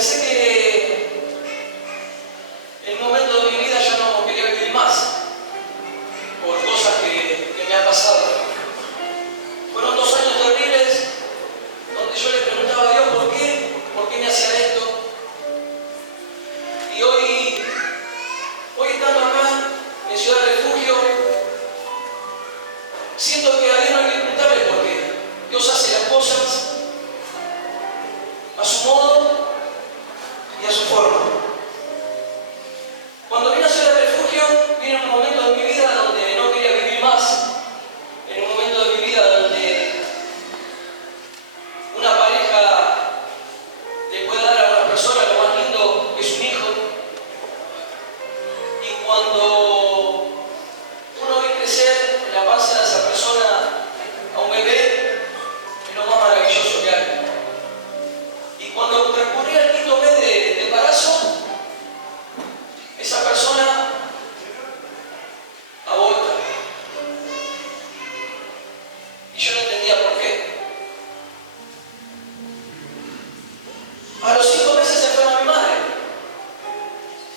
pensé que en un momento de mi vida ya no quería vivir más por cosas que me han pasado. Fueron 2 años terribles donde yo le preguntaba a Dios por qué me hacía esto. Y hoy estando acá en Ciudad Refugio, siento que a Dios no hay que preguntarle por qué. Dios hace las cosas a su modo y a su forma. Cuando vine a Ciudad Refugio, vine en un momento de mi vida donde no quería vivir más, en un momento de mi vida donde una pareja le puede dar a una persona lo más lindo que es un hijo, y cuando uno ve crecer en la panza de esa persona a un bebé, es lo más maravilloso que hay. Y cuando transcurría el 5.º mes de embarazo, esa persona aborta. Y yo no entendía por qué. A los 5 meses se enferma mi madre.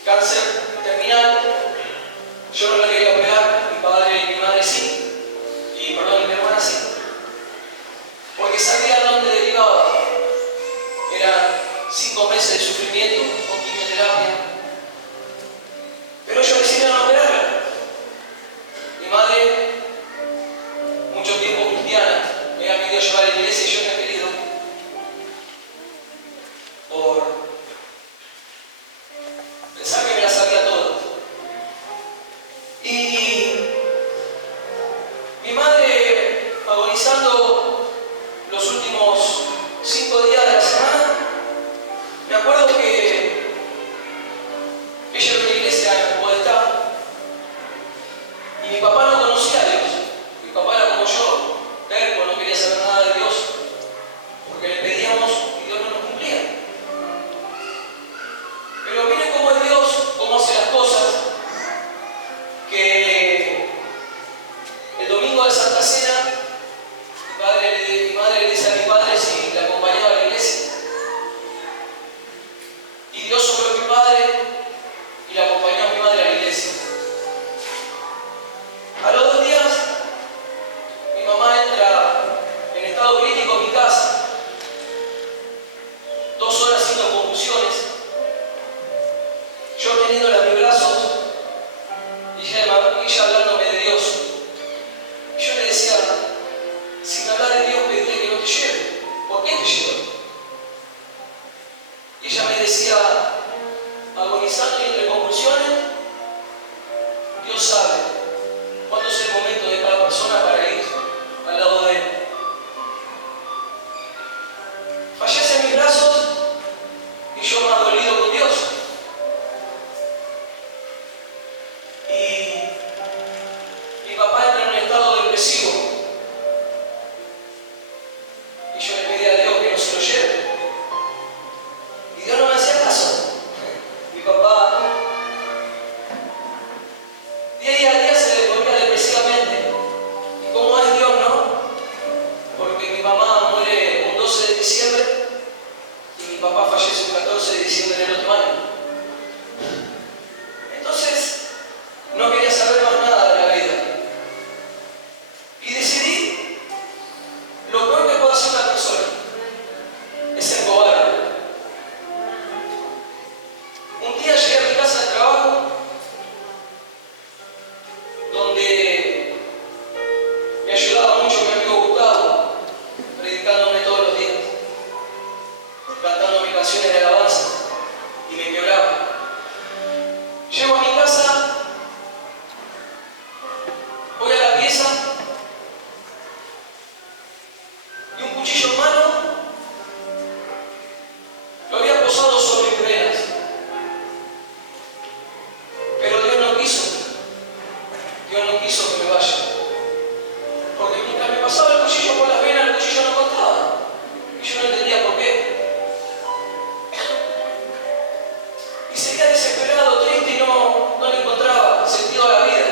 Cáncer terminal. Yo no la quería operar, mi padre y mi madre sí. Y perdón, mi hermana sí. Porque sabía dónde derivaba. Eran 5 meses de sufrimiento con quimioterapia. Pero ellos decidieron operarla. Mi madre, mucho tiempo cristiana, me había querido llevar a la iglesia y yo no he querido. Por pensar que me la sabía todo. Y mi madre, agonizando los últimos 5 días de la semana, me acuerdo que ella venía a la iglesia en Podestá y mi papá no conocía a Dios. Mi papá era como yo, terco, no quería saber nada de Dios, porque le pedíamos y Dios no nos cumplía. Pero miren cómo es Dios, cómo hace las cosas, que el domingo de Santa Cena, mi madre le dice a mi padre si le acompañaba a la iglesia. Y Dios sobró a mi padre y le acompañó a mi madre a la iglesia. A los 2 días, mi mamá entra en estado crítico en mi casa, 2 horas haciendo convulsiones, yo teniéndola en mis brazos y ella hablándome de Dios. Y yo le decía, si me hablas de Dios, pedirle que no te lleve. ¿Por qué te llevo? Y ella me decía, agonizando y entre convulsiones, Dios sabe cuándo es el momento de cada persona para ir al lado de Él. Fallece en mis brazos y yo más dolido con Dios. Y mi papá entra en un estado depresivo. Y yo le pedí a Dios que no se lo lleve. Y Dios no me hacía caso. Mi papá día a día se devolvía depresivamente. ¿Y cómo es Dios, no? Porque mi mamá muere un 12 de diciembre y mi papá fallece un 14 de diciembre del otro año. Entonces, no quería saber más nada de la vida. Y decidí, lo peor que puede hacer una persona es ser cobarde. Un día llegué a mi casa de trabajo, donde me ayudaba mucho mi amigo Gustavo, predicándome todos los días, cantándome canciones de alabanza, y me quebraba. Llego a mi casa, voy a la pieza, y un cuchillo en mano lo había posado sobre mis venas. Pero Dios no quiso que me vaya. Porque mientras me pasaba el cuchillo por las venas, el cuchillo no cortaba. Y yo no entendía por qué. Y seguía desesperado, triste y no le encontraba sentido a la vida.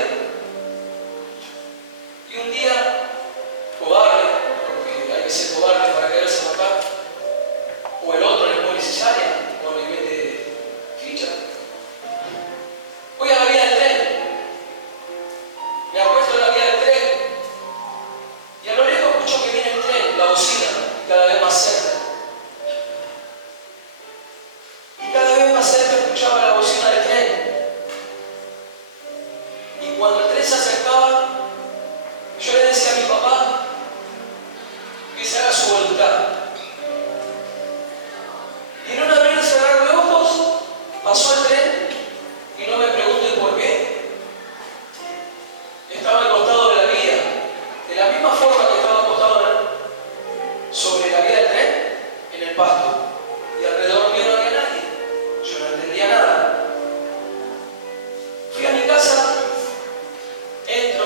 cerca escuchaba la bocina del tren. Y cuando el tren se acercaba, yo le decía a mi papá que se haga su voluntad. Y en un abrir y cerrar de ojos, pasó el tren, y no me pregunten por qué. Estaba al costado de la vía, de la misma forma que estaba acostado sobre la vía del tren, en el pasto. Y alrededor mío no había nadie. Yo no entendía nada. Fui a mi casa, entro,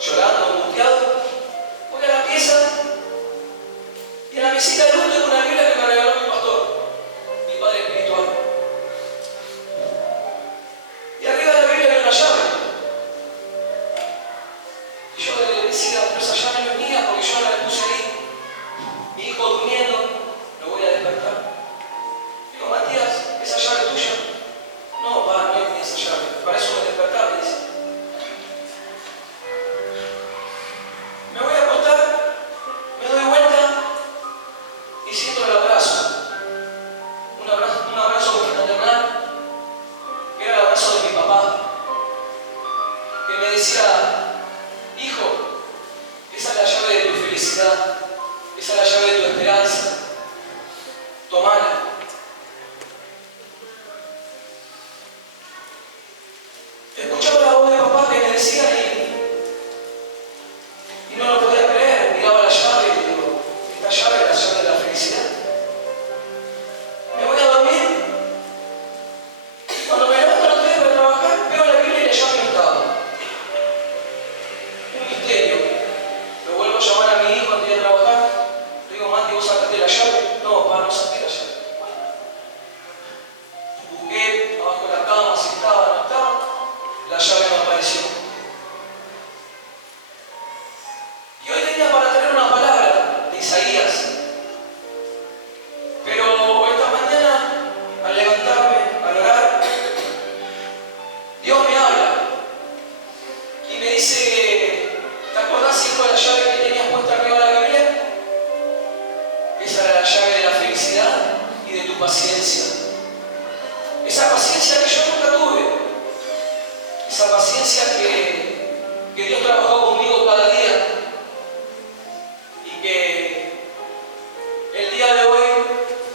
llorando, angustiado, voy a la pieza y en la mesita de luz tengo una Biblia que me regaló mi pastor, mi padre espiritual. Y arriba de la Biblia hay una llave. Y yo le decía, pero esa llave no es mía porque yo no la puse ahí. Mi hijo durmiendo, lo voy a despertar. Digo, Matías, ¿esa llave es tuya? No, pa, no es mía esa llave. Para eso me despertaba, me dice. Me voy a acostar, me doy vuelta y siento el abrazo. Un abrazo fraternal, que era el abrazo de mi papá, que me decía, hijo, esa es la llave de tu felicidad, esa es la llave de tu esperanza, tomala. Escuchaba la voz de papá que me decía y no lo podía creer, miraba la llave y digo, esta llave es la llave de la felicidad. Me voy a dormir, cuando me levanto al otro día para trabajar, veo la Biblia y la llave no estaba. Un misterio. Lo vuelvo a llamar a mi hijo antes de trabajar, le digo, Mati, ¿vos sacaste la llave? No, pa, no saqué la llave. Busqué abajo de la cama si estaba o no estaba, la llave no apareció. Y hoy tenía para tener una palabra de Isaías. Pero esta mañana, al levantarme, al orar, Dios me habla y me dice, ¿te acordás, hijo, de la llave que tenías puesta arriba de la Biblia? Esa era la llave de la felicidad y de tu paciencia. Esa paciencia que yo nunca tuve. Esa paciencia que Dios trabajó conmigo cada día y que el día de hoy,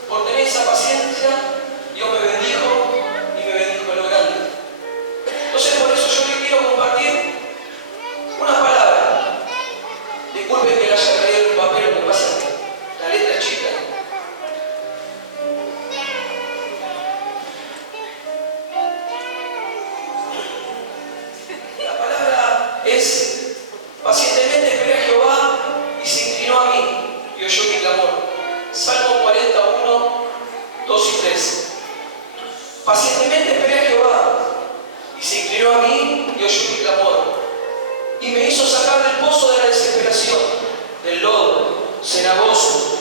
por tener esa paciencia, Dios me bendijo y me bendijo en lo grande. Entonces, por eso yo le quiero compartir una palabra. Disculpen que le haya caído un papel, lo que pasa es que la letra es chica. La palabra es: pacientemente esperé a Jehová y se inclinó a mí y oyó mi clamor. Salmo 41, 2 y 3. Pacientemente esperé a Jehová y se inclinó a mí y oyó mi clamor. Y me hizo sacar del pozo de la desesperación, del lodo cenagoso.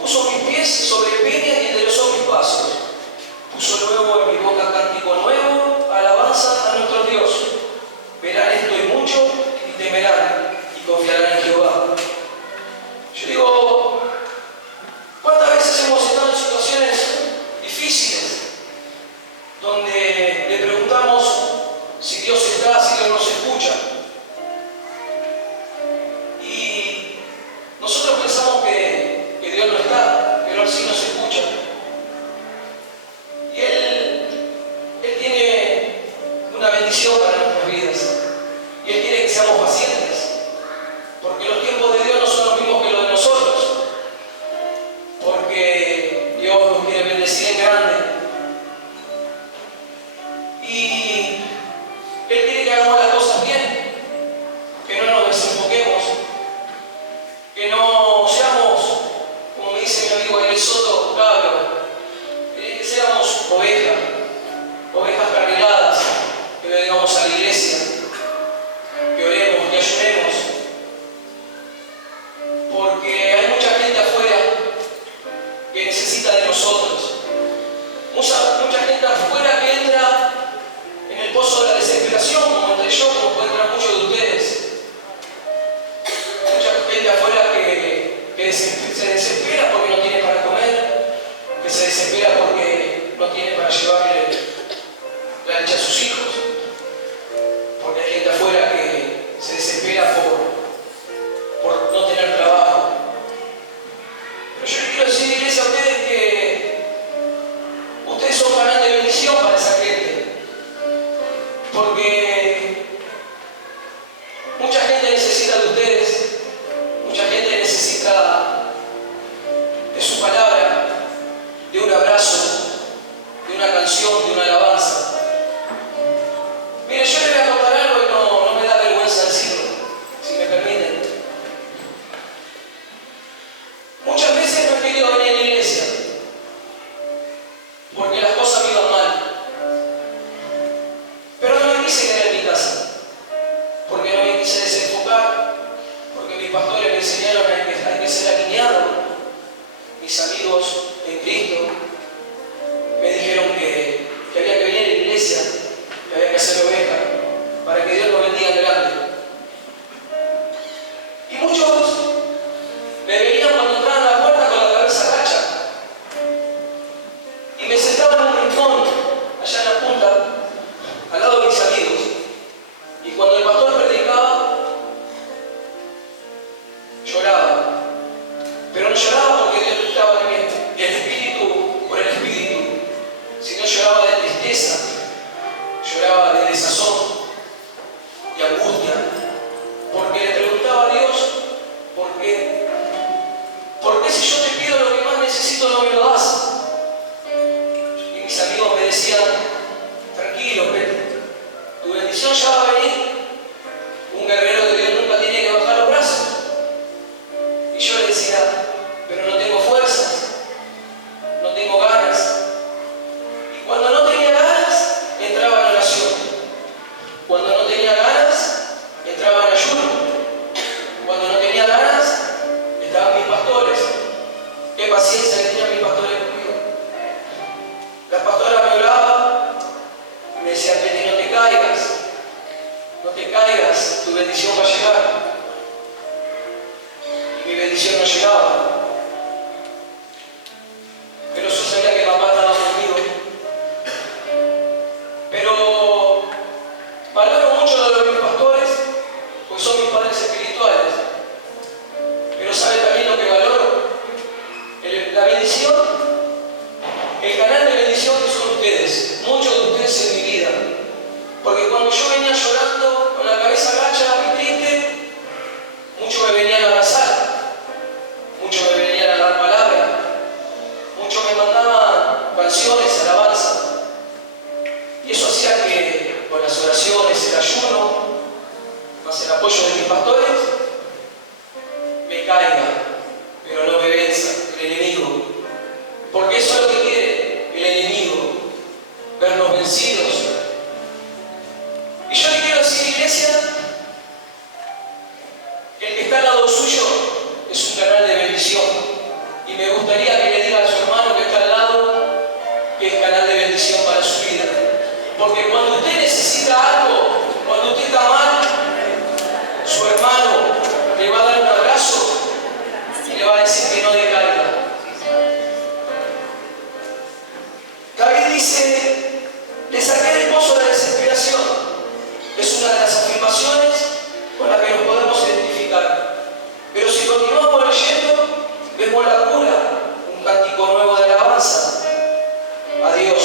Puso mis pies sobre peñas y enderezó mis pasos. Puso nuevo en mi boca cántico nuevo, alabanza a nuestro Dios. Verán esto y mucho y temerán y confiarán en Jehová. Yo digo, ¿cuántas veces hemos estado en situaciones difíciles donde le preguntamos si Dios está, si Dios nos escucha? Y nosotros pensamos que Dios no está, pero Él sí nos escucha. Y Él tiene una bendición para nuestras vidas. Y Él quiere que seamos pacientes. Porque los tiempos de Dios no son los mismos que los de nosotros. Porque Dios nos quiere bendecir en grande. Y Él quiere que hagamos las cosas bien. Que no nos desenfoquemos. Que no seamos, como me dice mi amigo Ariel Soto, cabros. Que seamos ovejas carriladas, que vengamos a la iglesia, que oremos, que ayunemos. Porque hay mucha gente afuera que necesita de nosotros. Mucha gente afuera que entra en el pozo de la desesperación, como entré yo, como pueden entrar muchos de ustedes. Mucha gente afuera que se desespera porque no tiene para comer, que se desespera porque no tiene para llevarle la leche a sus hijos, porque hay gente afuera que se desespera por no tener trabajo. Pero yo les quiero decir, iglesia, a ustedes que ustedes son canal de bendición para esa gente, porque mucha gente necesita de ustedes, mucha gente necesita de su palabra, de un abrazo, de una canción, de una alabanza. Mire, yo les voy a contar algo y no me da vergüenza decirlo, si me permiten. Muchas veces no he querido venir a la iglesia porque las cosas me iban mal, pero no me quise quedar en mi casa, porque no me quise desenfocar, porque mis pastores me enseñaron a que hay que ser alineado. Mis amigos en Cristo me dijeron que había que venir a la iglesia, que había que hacer oveja, para que Dios nos bendiga en grande. Y muchos me veían cuando entraban a la puerta con la cabeza gacha, y me sentaban en un rincón, allá en la punta, al lado de mis amigos. Y cuando el pastor predicaba, lloraba. Pero no lloraba porque Dios estaba en el espíritu por el espíritu, sino lloraba de tristeza, lloraba de desazón y angustia, porque le preguntaba a Dios, ¿por qué? ¿Por qué si yo te pido lo que más necesito no me lo das? Y mis amigos me decían, tranquilo, Pedro, tu bendición ya va a venir. Un guerrero de Dios nunca tiene que bajar los brazos. Y yo le decía, pero no tengo fuerzas, no tengo ganas. Y cuando no tenía ganas, entraba en oración. Cuando no tenía ganas, entraba en ayuno. Cuando no tenía ganas, estaban mis pastores. Qué paciencia que tenían mis pastores conmigo. La pastora me hablaba y me decía, Betty, no te caigas, no te caigas, tu bendición va a llegar. Y mi bendición no llegaba. Pero yo sabía que papá estaba conmigo. Pero valoro mucho lo de mis pastores, porque son mis padres espirituales. Pero ¿sabe también lo que valoro? La bendición, el canal de bendición que son ustedes, muchos de ustedes en mi vida. Porque cuando yo venía llorando, con la cabeza gacha y triste, muchos me venían a abrazar, muchos me venían a dar palabras, muchos me mandaban canciones, alabanza. Y eso hacía que con las oraciones, el ayuno, más el apoyo de mis pastores, me caiga, pero no me venza el enemigo. Porque eso es lo que quiere el enemigo, vernos vencidos. Y yo le quiero decir, iglesia, que el que está al lado suyo es un canal de bendición. Y me gustaría que le diga a su hermano que está al lado que es canal de bendición para su vida. Porque cuando usted necesita algo, cuando usted está mal, su hermano le va a dar un abrazo y le va a decir que no decaiga. David dice, le saqué del pozo de la desesperación. Es una de las afirmaciones con las que nos podemos identificar. Pero si continuamos leyendo, vemos la cura, un cántico nuevo de alabanza a Dios.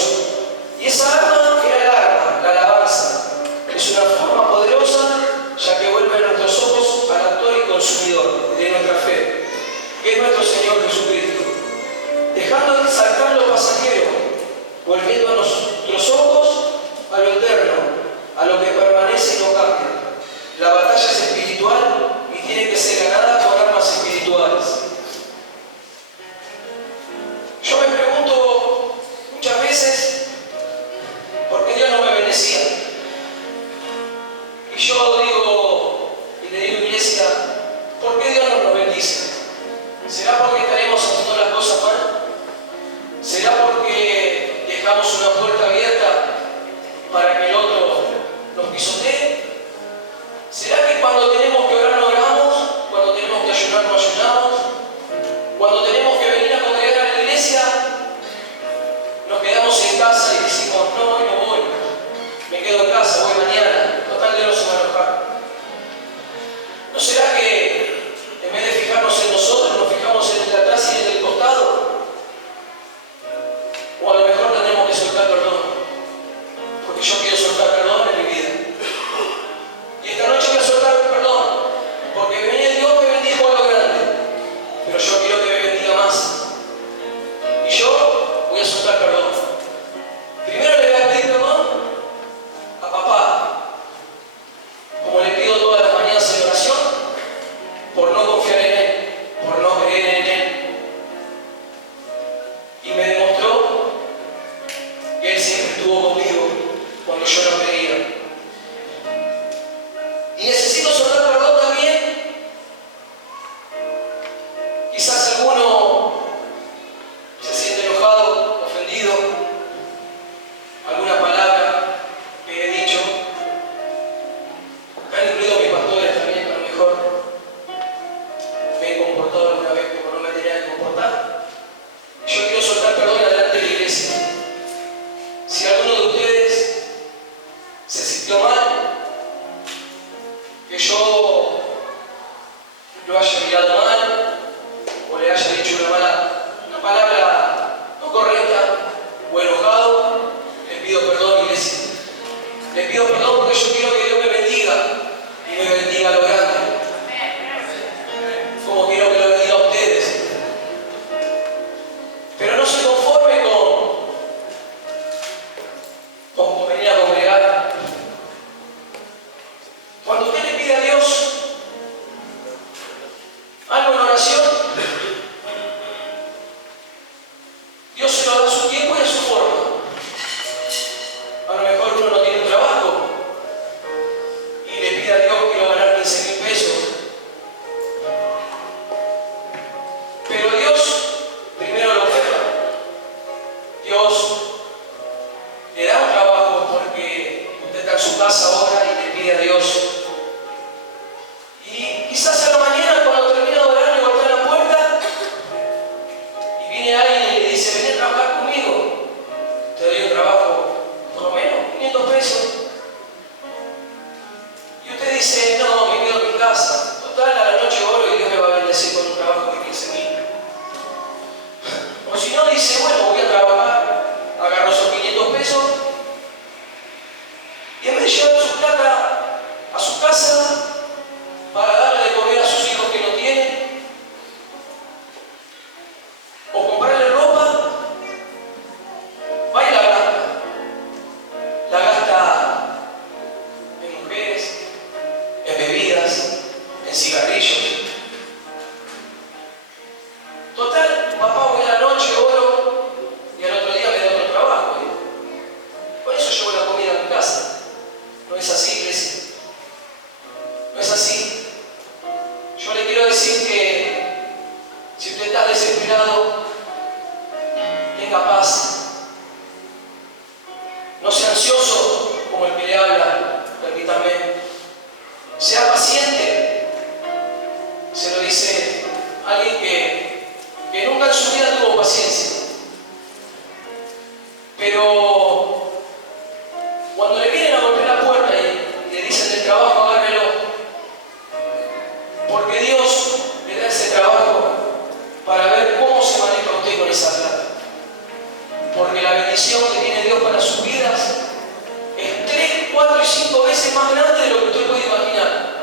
Y esa arma era el arma, la alabanza. Es una forma poderosa, ya que vuelve nuestros ojos al autor y consumidor de nuestra fe, que es nuestro Señor Jesucristo. Dejando de saltar lo pasajero, volviendo a nuestros ojos a lo eterno, a lo que permanece y no cambia. La batalla es espiritual y tiene que ser ganada con armas espirituales. Yo me pregunto muchas veces por qué Dios no me bendecía. Y yo digo, y le digo, iglesia, ¿por qué Dios no nos bendice? ¿Será porque estaremos haciendo las cosas mal? ¿Será porque dejamos una puerta abierta para que el otro nos pisotee? ¿Será que cuando tenemos que orar no oramos? ¿Cuando tenemos que ayunar no ayunamos? ¿Cuando tenemos que venir a congregar a la iglesia nos quedamos en casa y decimos, no, hoy no voy, me quedo en casa, voy mañana, total Dios no se va a enojar. ¿No será que en vez de fijarnos en nosotros, nos fijamos en el de atrás y en el del costado? O a lo mejor tendremos que soltar perdón, porque yo quiero soltar perdón en mi vida. Y esta noche voy a soltar perdón, porque viene Dios me bendijo a lo grande, pero yo quiero que me bendiga más. Y yo voy a soltar perdón. Primero le voy a pedir perdón a papá, como le pido todas las mañanas en oración, por no confiar en él, por no creer en él. Y me demostró que él siempre estuvo conmigo cuando yo no creía. Y necesito soltar perdón también. Quizás alguno se siente enojado, ofendido, alguna palabra que he dicho. Han incluido mis pastores también, a lo mejor me he comportado alguna vez como no me tenía que comportar. Yo quiero soltar perdón delante de la iglesia. Si alguno de ustedes se sintió mal, que yo lo haya mirado mal, o le haya dicho una palabra no correcta, o enojado, le pido perdón, iglesia. Le pido perdón porque yo quiero que Dios me bendiga y me bendiga a lo grande, como quiero que lo bendiga a ustedes. Pero no se conforme con venir a congregar. Cuando usted le pide a Dios algo en oración, Dios se lo da a su tiempo y a su forma. A lo mejor uno no tiene un trabajo y le pide a Dios que quiero ganar 15.000 pesos. Pero Dios primero lo prueba. Dios le da un trabajo porque usted está en su casa ahora y le pide a Dios. Y quizás a la mañana cuando termina de orar le golpea la puerta y viene alguien y le dice, ven a trabajar conmigo. Te doy un trabajo por lo menos 500 pesos. Y usted dice, no, me quedo en mi casa. Total, a la noche oro y Dios me va a bendecir con un trabajo de 15.000. O si no, dice, bueno, voy a trabajar, agarro esos 500 pesos y en vez de llevar su plata a su casa para darle de comer a sus hijos que no tienen, o comprarle ropa, va y la gasta. La gasta en mujeres, en bebidas, en cigarrillos. Total, papá, voy a la noche, oro y al otro día me da otro trabajo. Por eso llevo la comida a mi casa. No es así, iglesia. No es así. Yo le quiero decir que si usted está desesperado, tenga paz. No sea ansioso como el que le habla, permítanme. Sea paciente. Se lo dice alguien que nunca en su vida tuvo paciencia. Pero cuando le vienen a golpear la puerta y le dicen del trabajo, agárrelo. Porque Dios le da ese trabajo para ver cómo se maneja usted con esa plata. Porque la bendición que tiene Dios para sus vidas es 3, 4 y 5 veces más grande de lo que usted puede imaginar.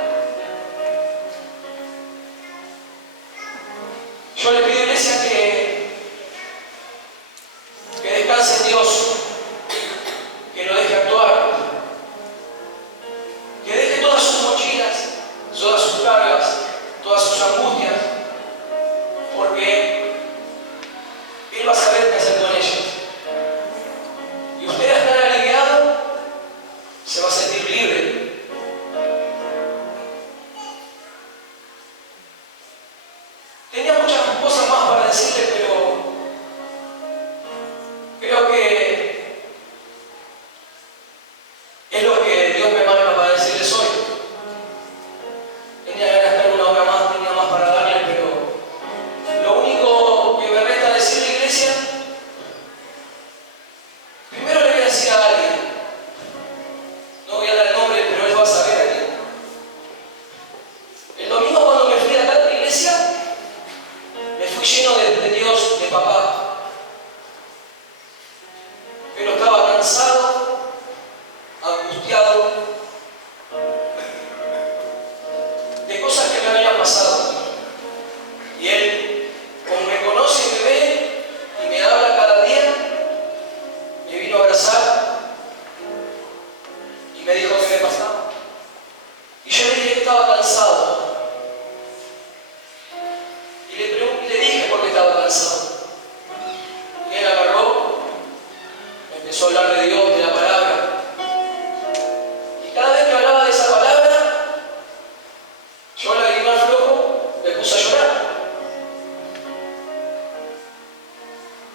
Yo le pido, iglesia, que descanse en Dios, que lo deje actuar, que deje todas sus mochilas, todas sus cargas, todas sus angustias, porque Él va a saber qué hacer con ellas. Y usted, al estar aliviado, se va a sentir libre. Tenía muchas cosas más para decirle, pero creo que empezó a hablar de Dios, de la palabra. Y cada vez que hablaba de esa palabra, yo al lagrimal flojo me puse a llorar.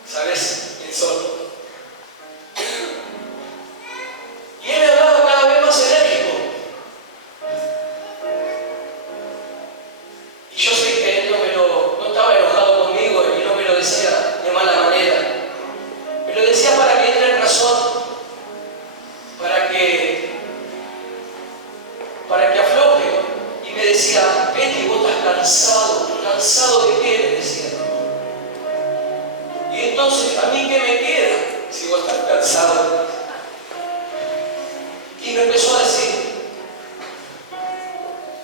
¿Sabes quién soy? Y él me hablaba cada vez más enérgico. Y yo sé que él no estaba enojado conmigo y no me lo decía de mala manera. Me lo decía para que entre en razón, para que afloje. Y me decía, Betty, vos estás cansado de qué, me decía. Y entonces, ¿a mí qué me queda si vos estás cansado? Y me empezó a decir,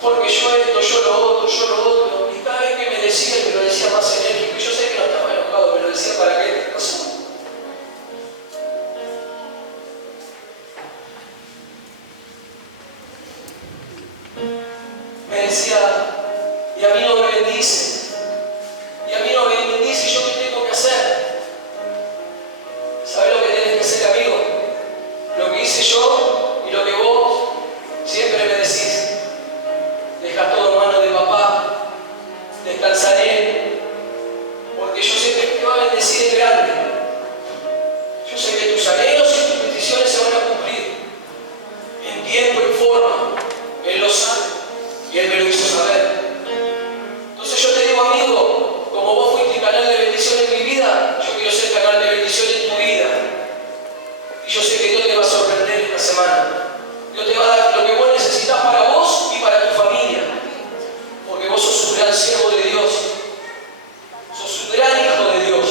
porque yo esto, yo lo otro. Y cada vez que me decía, me lo decía más enérgico. Y yo sé que no estaba enojado, me lo decía para que entre en razón. Me decía, y a mí no me bendice, y a mí no me bendice, ¿y yo qué tengo que hacer? ¿Sabes lo que tenés que hacer, amigo? Lo que hice yo y lo que vos siempre me decís. Deja todo en manos de papá, descansaré, porque yo sé que te va a bendecir en grande. Yo sé que tus anhelos y tus peticiones se van a cumplir en tiempo y forma. Él lo sabe y Él me lo hizo saber. Entonces yo te digo, amigo, como vos fuiste canal de bendición en mi vida, yo quiero ser canal de bendición en tu vida. Y yo sé que Dios te va a sorprender esta semana. Dios te va a dar lo que vos necesitas para vos y para tu familia. Porque vos sos un gran siervo de Dios. Sos un gran hijo de Dios.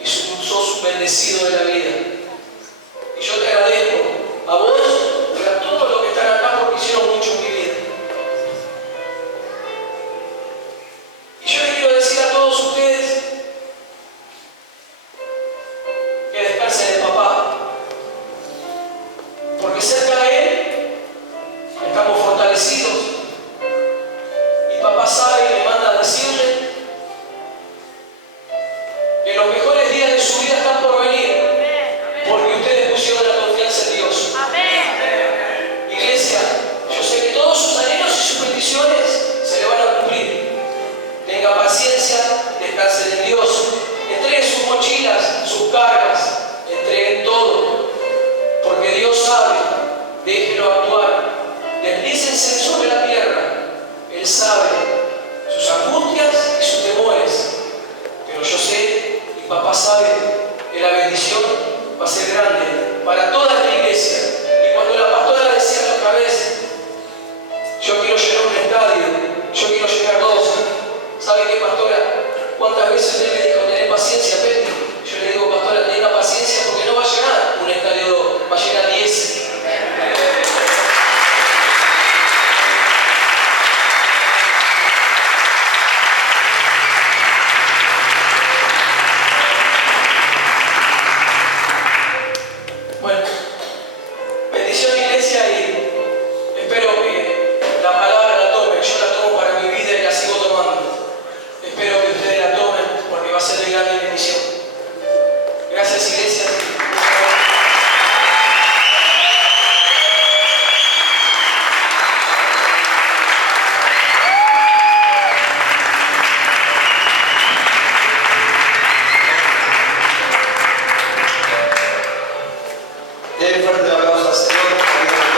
Y sos un bendecido de la vida. Y yo te agradezco a vos y a todos los que están acá porque hicieron mucho en mi vida. Y yo les quiero decir a todos ustedes que descansen en papá. Porque cerca de Él estamos fortalecidos. Y papá sabe y me manda a decirle que los mejores días de su vida están por venir. Porque ustedes pusieron la confianza en Dios. Iglesia, yo sé que todos sus anhelos y sus peticiones se le van a cumplir. Tenga paciencia, descansen en Dios. Entreguen sus mochilas, sus cargas, entreguen todo. Porque Dios sabe, déjelo actuar. Deslícense sobre la tierra. Él sabe sus angustias y sus temores. Pero yo sé, y papá sabe, que la bendición va a ser grande para toda esta iglesia. Y cuando la pastora decía la otra vez, yo quiero llenar un estadio, yo quiero llenar dos. ¿Sabe qué, pastora? ¿Cuántas veces él me dijo, tené paciencia, Petty? Yo le digo, pastora, tenga paciencia porque no va a llegar un estadio 2, va a llegar 10. Bueno, bendición, iglesia, y espero que la palabra la tomen. Yo la tomo para mi vida y la sigo tomando. Espero que ustedes la tomen porque va a ser de gran bendición. Gracias, iglesia.